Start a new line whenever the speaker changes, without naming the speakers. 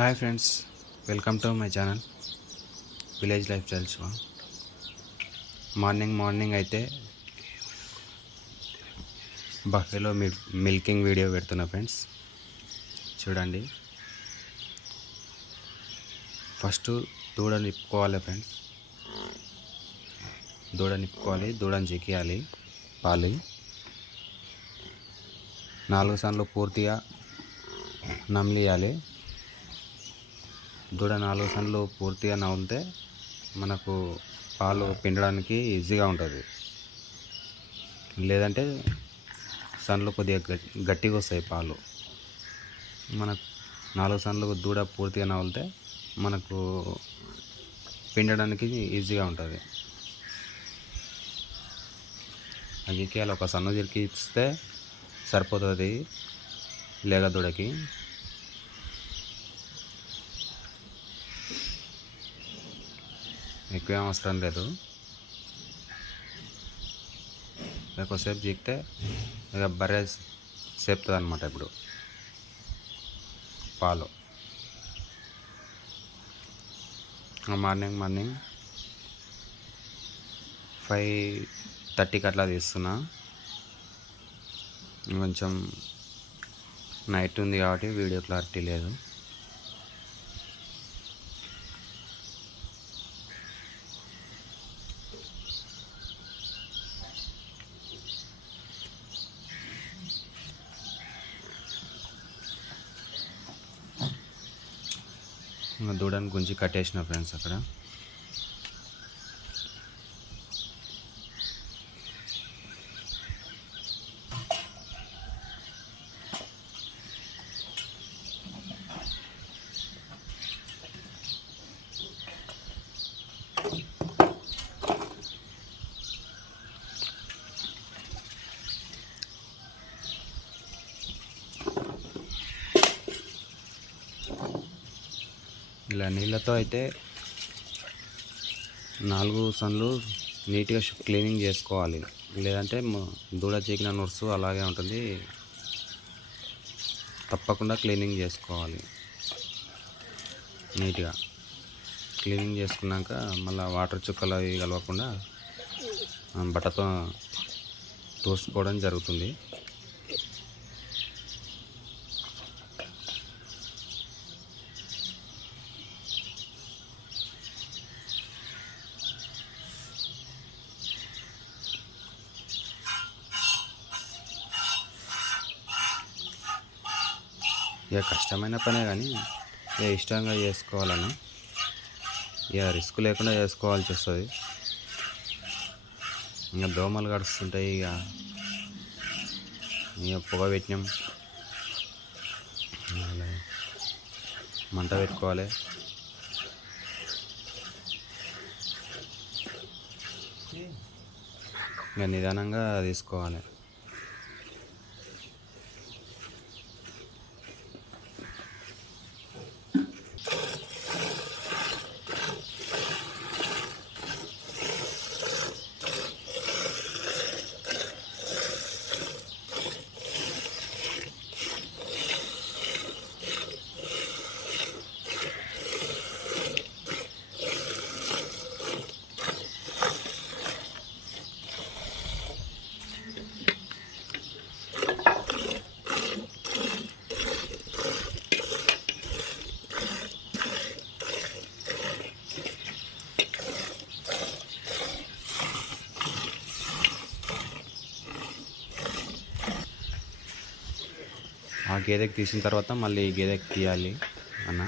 Hi friends welcome to my channel village lifestyles morning morning అయితే buffalo మిల్ milking video పెడుతున్నా friends. చూడండి. First దూడ నిప్పుకోవాలి ఫ్రెండ్స్. దూడ నిప్పుకోవాలి దూడని చెక్కియాలి పాలు. నాలుగు సార్లు పూర్తిగా నమిలియాలి. దూడ నాలుగు సన్లు పూర్తిగా నవ్వుతే మనకు పాలు పిండడానికి ఈజీగా ఉంటుంది. లేదంటే సన్లు కొద్దిగా గట్టిగా వస్తాయి పాలు. మన నాలుగు సన్లు దూడ పూర్తిగా నవ్వులితే మనకు పిండడానికి ఈజీగా ఉంటుంది. అది అలా ఒక సన్ను ఇస్తే సరిపోతుంది లేగ దూడకి. ఎక్కువేం అవసరం లేదు ఎక్కువసేపు జీకితే ఇక బర్రె సేపుతుంది అనమాట ఇప్పుడు. పాలు. ఆ మార్నింగ్ మార్నింగ్ ఫైవ్ థర్టీకి అట్లా తీస్తున్నా. కొంచెం నైట్ ఉంది కాబట్టి వీడియో క్లారిటీ లేదు. దూడని గుంజి కట్టేసిన ఫ్రెండ్స్ అక్కడ. ఇలా నీళ్ళతో అయితే నాలుగు సన్లు నీట్గా క్లీనింగ్ చేసుకోవాలి. లేదంటే దూడ చీకిన నురుసు అలాగే ఉంటుంది. తప్పకుండా క్లీనింగ్ చేసుకోవాలి. నీట్గా క్లీనింగ్ చేసుకున్నాక మళ్ళీ వాటర్ చుక్కలు అవి కలవకుండా బట్టతో తోసుకోవడం జరుగుతుంది. ఇక కష్టమైన పనే కానీ ఇక ఇష్టంగా చేసుకోవాలని ఇక రిస్క్ లేకుండా చేసుకోవాల్సి వస్తుంది. ఇంకా దోమలు గడుస్తుంటాయి ఇక. ఇక పొగ పెట్టినాం. మంట పెట్టుకోవాలి. ఇంకా నిదానంగా తీసుకోవాలి. గేదెకి తీసిన తర్వాత మళ్ళీ ఈ గేదెకి తీయాలి అన్న.